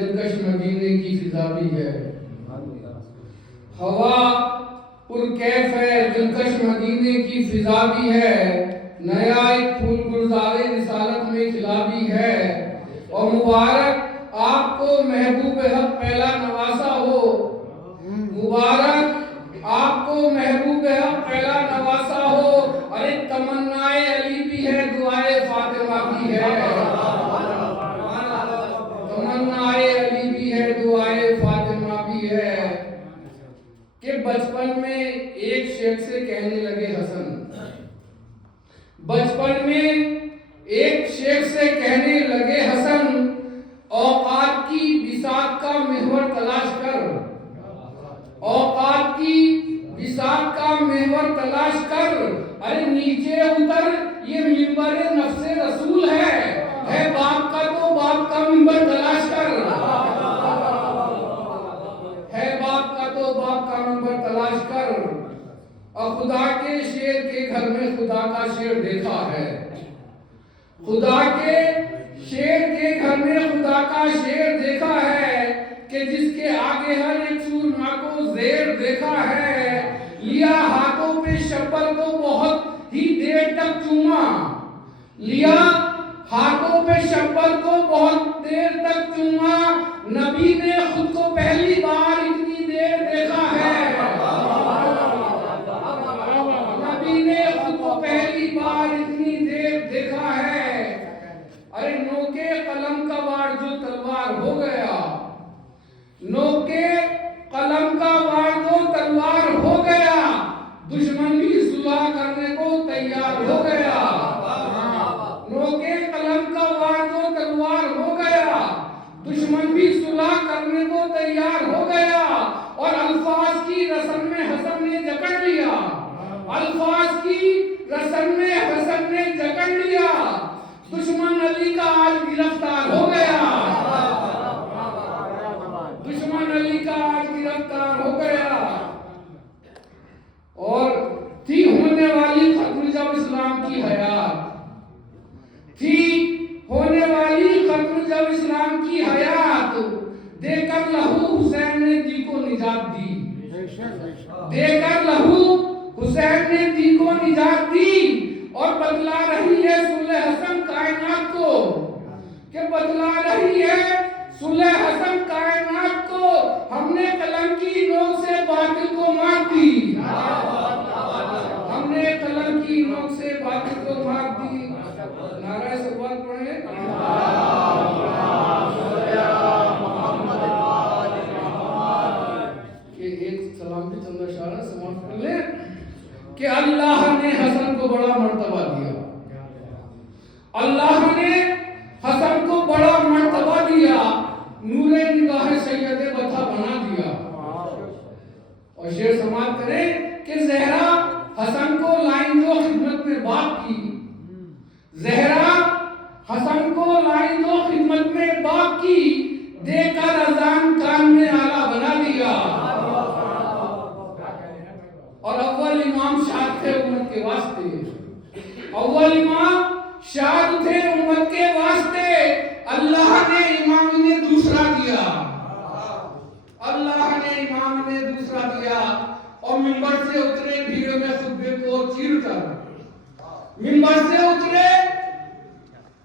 دلکش مدینے کی فضا بھی ہے، ہوا پرکیف ہے دلکش مدینے کی فضا بھی ہے، نیا ایک پھول گلزار رسالت میں کھلا بھی ہے، اور مبارک آپ کو محبوب حق پہلا نواسا ہو، مبارک آپ کو محبوب حق پہلا نواسا ہو، ارے تمنائے علی بھی ہے دعائے فاطمہ بھی ہے، تمنائے علی بھی ہے دعائے فاطمہ بھی ہے، کہ بچپن میں ایک شیخ سے کہنے لگے حسن، بچپن میں ایک شیخ سے کہنے لگے حسن، اوقات کی بساط کا محور تلاش کر، اوقات کی بساط کا محور تلاش کر، ارے نیچے اتر یہ منبر نفس رسول ہے باپ کا تو باپ کا منبر تلاش کر، ہے باپ کا تو باپ کا منبر تلاش کر، اور خدا کے شیر کے گھر میں خدا کا شیر دیکھا ہے، خدا کے شیر کے گھر میں خدا کا شیر دیکھا ہے، کہ جس کے آگے ہر ایک سورما کو زیر دیکھا ہے، لیا ہاتھوں پہ شبر کو بہت ہی دیر تک چوما، لیا ہاتھوں پہ شبر کو بہت دیر تک چوما، نبی نے خود کو پہلی بار اتنی دیر دیکھا ہے، نبی نے خود کو پہلی بار اتنی دیر دیکھا ہے، ارے نوکے قلم کا وار جو تلوار ہو گیا، نوکے قلم کا وار جو تلوار ہو گیا، دشمن بھی صلح کرنے کو تیار ہو گیا، نوکے قلم کا وار جو تلوار ہو گیا، دشمن بھی صلح کرنے کو تیار ہو گیا، اور الفاظ کی رسم میں حسن نے جکڑ لیا، الفاظ کی رسم میں حسن نے جکڑ لیا، دشمن علی کا آج گرفتار ہو گیا، دشمن علی کا آج گرفتار ہو گیا، اور تھی ہونے والی ختم جب اسلام کی حیات، تھی ہونے والی ختم جب اسلام کی حیات، دے کر لہو حسین نے دی کو نجات دی، دے کر لہو حسین نے دی کو نجات دی، اور بتلا رہی ہے صلح حسن کائنات کو، کہ بتلا رہی ہے صلح حسن کائنات کو، ہم نے قلم کی نوک سے باطل کو مار دی، ہم نے قلم کی نوک سے باطل کو مار دی، نعرہ صلوات پڑھیں، کہ ایک سلام بھی چند اشارہ سماعت کر لیں، کہ اللہ نے حسن کو بڑا مرتبہ دیا، اللہ نے حسن کو بڑا مرتبہ دیا، نور نگاہ سید بطا بنا دیا، اور شعر سماعت کریں کہ زہرا حسن کو لائن دو خدمت میں باپ کی، زہرا حسن کو لائن دو خدمت میں باپ کی، دے کر اذان کان میں آلہ بنا دیا، اور اول امام شاد تھے امت کے واسطے، اول امام شاد تھے امت کے واسطے، اللہ نے امام نے دوسرا دیا، اللہ نے امام نے دوسرا دیا، اور منبر سے اترے بھیڑ میں خطبے کو چیر کر، منبر سے اترے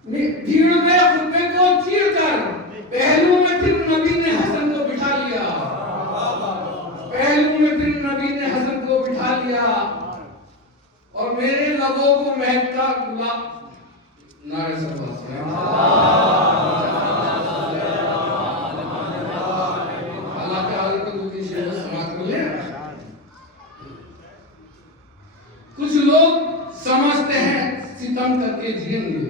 بھیڑ میں خطبے کو چیر کر، پہلو میں پھر نبی نے حسن کو بٹھا لیا، پہلو میں پھر نبی نے حسن کو بٹھا لیا، اور میرے لبوں کو مہکتا گلاب، نعرہ صلوات، اللہ کے حضرت کو دوسری شعر سماعت کر لیں، کچھ لوگ سمجھتے ہیں ستم کر کے جئیں گے،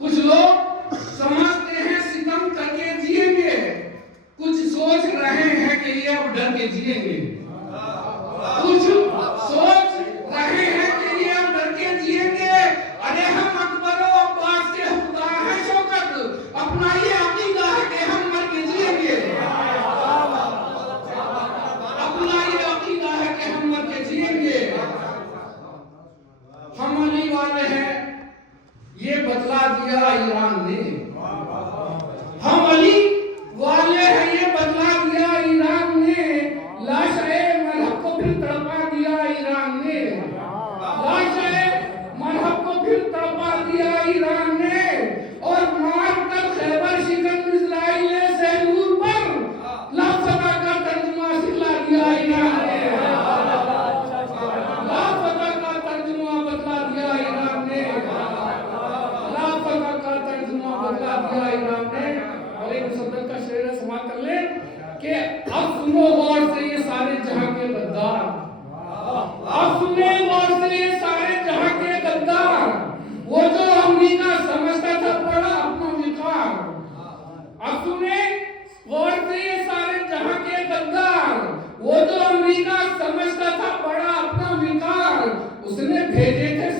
کچھ لوگ سمجھتے ہیں ستم کر کے جئیں گے، کچھ سوچ رہے ہیں کہ یہ اب ڈر کے جئیں گے، کچھ سوچ رہے ہیں کہ یہ اب ڈر کے جئیں گے، ارے ہم اکبر و عباس کے حقدار ہیں شوکت، اپنا یہ عقیدہ ہے کہ ہم مر کے جئیں گے، اپنا یہ عقیدہ ہے کہ ہم مر کے جئیں گے، ہم علی والے ہیں یہ بتلا دیا ایران نے، کا سمجھتا تھا بڑا اپنا وقار، اس نے بھیجے تھے